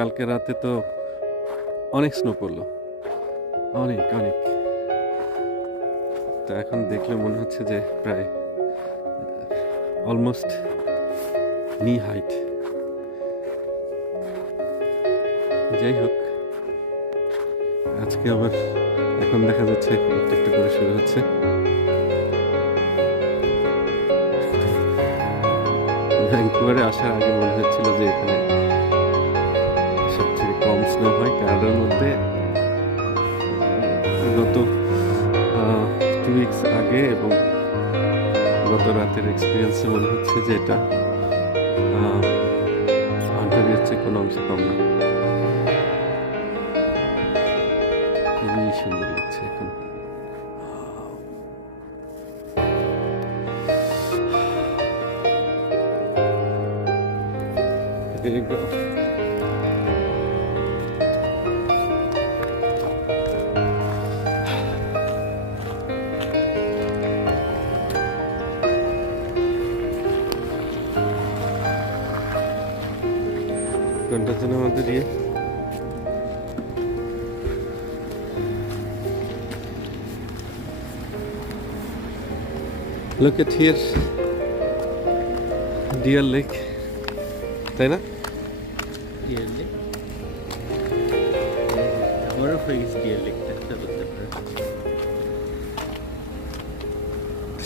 কালকে রাতে তো অনেক স্নো পড়ল। অনেক অনেক। তো এখন দেখলে মনে হচ্ছে যে প্রায় অলমোস্ট নি হাইট যাই হোক, আজকে আবার এখন দেখা যাচ্ছে একটু একটু করে শুরু হচ্ছে। ভ্যাঙ্কুভারে আসার আগে মনে হচ্ছিল যে এখানে কম স্নো হয় কানাডার মধ্যে গত টু উইকস আগে এবং গত রাতের এক্সপিরিয়েন্সে মনে হচ্ছে যে এটা অন্টারিয়ার চেয়ে কোনো অংশে কম না খুবই সুন্দর লাগছে এখন There you go. কোনটা যেন আমাদের Look at here. Deer Lake. তাই না ডিয়ার লেক আমারও ফ্রেন্ডস ডিয়ার লেকটা করতে পারে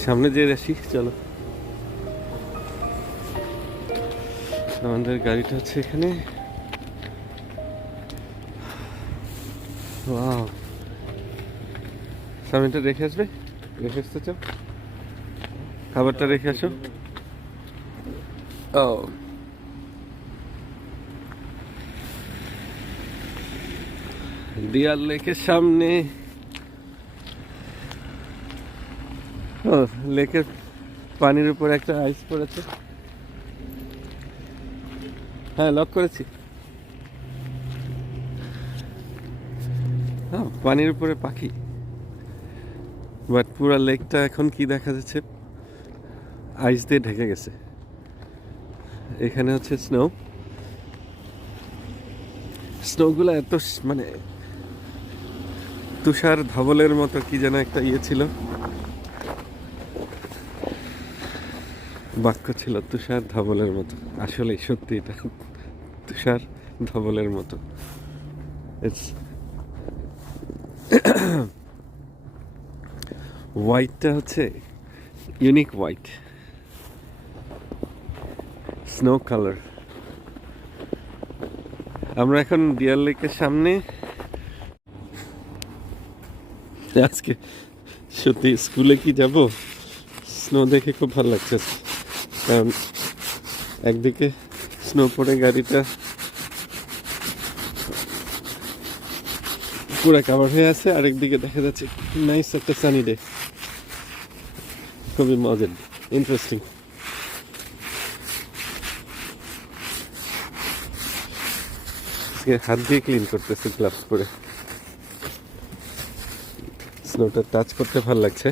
সামনে যে আসি চলো আমাদের গাড়িটা হচ্ছে এখানে সামনেটা রেখে আসবে? রেখে আসতে চাও? খাবারটা রেখে আসো। ও। ডিয়ার লেকের সামনে। ও লেকের পানির উপর একটা আইস পড়েছে। হ্যাঁ লক করেছি। হ্যাঁ পানির উপরে পাখি। বাট পুরা লেকটা এখন কি দেখা যাচ্ছে? আইস দিয়ে ঢেকে গেছে। এখানে হচ্ছে স্নো স্নোগুলো এত মানে তুষার ধবলের মতো কি যেন একটা ইয়ে ছিল। বাক্য ছিল তুষার ধবলের মতো। আসলে সত্যি এটা। তুষার ধবলের মতো। It's- হোয়াইটটা হচ্ছে ইউনিক হোয়াইট। স্নো কালার আমরা এখন ডিয়ার লেকের সামনে। আজকে সত্যি স্কুলে কি যাব? স্নো দেখে খুব ভালো লাগছে। কারণ একদিকে স্নো পড়ে গাড়িটা। পুরো কাভার হয়ে আছে, আরেকদিকে দেখা যাচ্ছে নাইস একটা সানি ডে খুবই মজার ইন্টারেস্টিং হাত দিয়ে ক্লিন করতেছে গ্লাভস পরে। স্নোটা টাচ করতে ভালো লাগছে।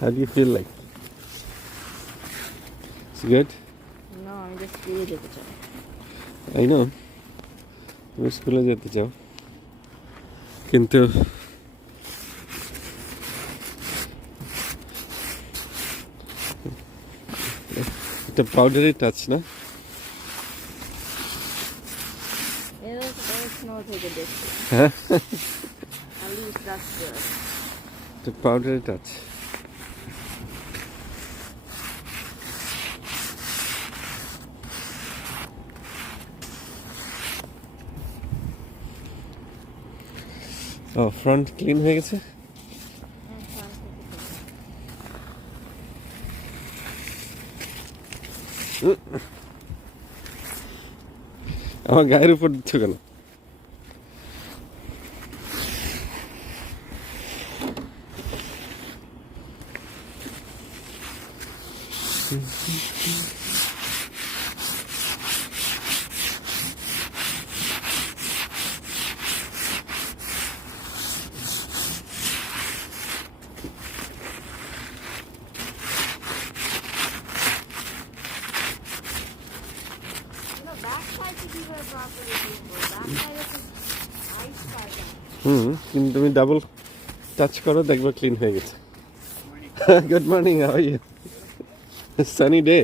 How do you feel like? It's good? না? আমি স্কুলে যেতে I know. তুমি স্কুলে যেতে চাও। কিন্তু এটা পাউডারি টাচ না? হ্যাঁ? পাউডারি টাচ ও ফ্রন্ট ক্লিন হয়ে গেছে আমার গায়ের উপর দিচ্ছ কেন Mm-hmm. হুম, কিন্তু তুমি ডাবল টাচ করো, দেখবে ক্লিন হয়ে গেছে। Good morning how you sunny day